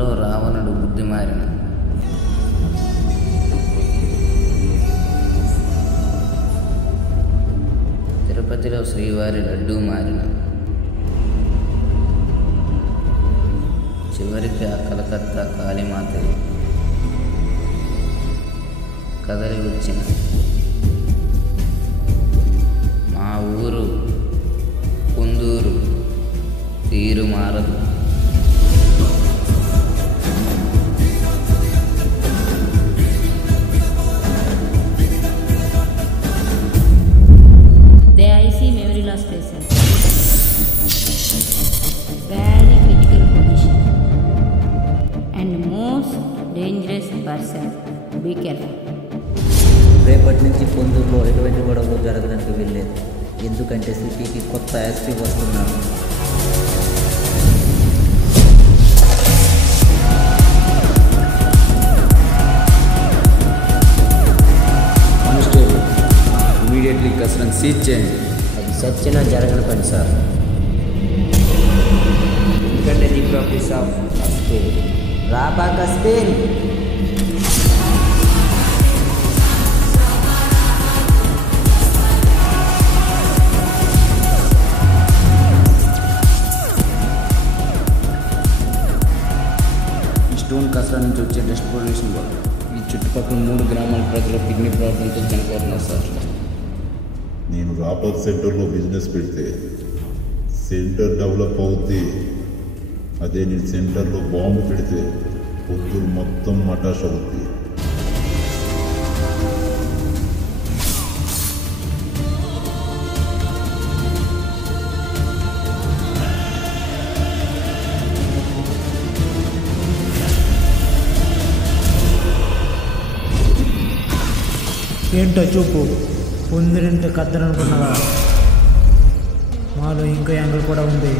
అంతలో రావణుడు బుద్ధి మారిన. తిరుపతిలో శ్రీవారి లడ్డూ మారిన. చివరికి ఆ కలకత్తా కాళీమాత కదలి వచ్చిన. మా ఊరు పొందూరు తీరు మారదు. The IC memory loss patient. Very critical condition and most dangerous person. Be careful. రేపటి నుంచి పొందూరులో ఎటువంటి గొడవలు జరగడానికి వెళ్ళలేదు. ఎందుకంటే సిటీకి కొత్త ఎస్పీ వస్తున్నాడు. ఇమీడియట్లీ కస్టమర్ సీజ్ చేయండి. అది సచ్చినా జరగని పని సార్. ఎందుకంటే ది ప్రాపర్టీస్ ఆఫ్ కస్పేన్ రాబా కస్పేన్. స్టోన్ కసరా నుంచి వచ్చే డస్ట్ పొల్యూషన్ వల్ల ఈ చుట్టుపక్కల 3 గ్రామాల ప్రజలు కిడ్నీ ప్రాబ్లంతో చనిపోతున్నారు సార్. నేను రాపర్ సెంటర్లో బిజినెస్ పెడితే సెంటర్ డెవలప్ అవుద్ది. అదే నేను సెంటర్లో బాంబు పెడితే పొద్దులు మొత్తం మటాష్ అవుద్ది. ఏంటో చూపు పొందిరింత కద్దరనుకున్నావా? మాలో ఇంకా యాంగిల్ కూడా ఉంది.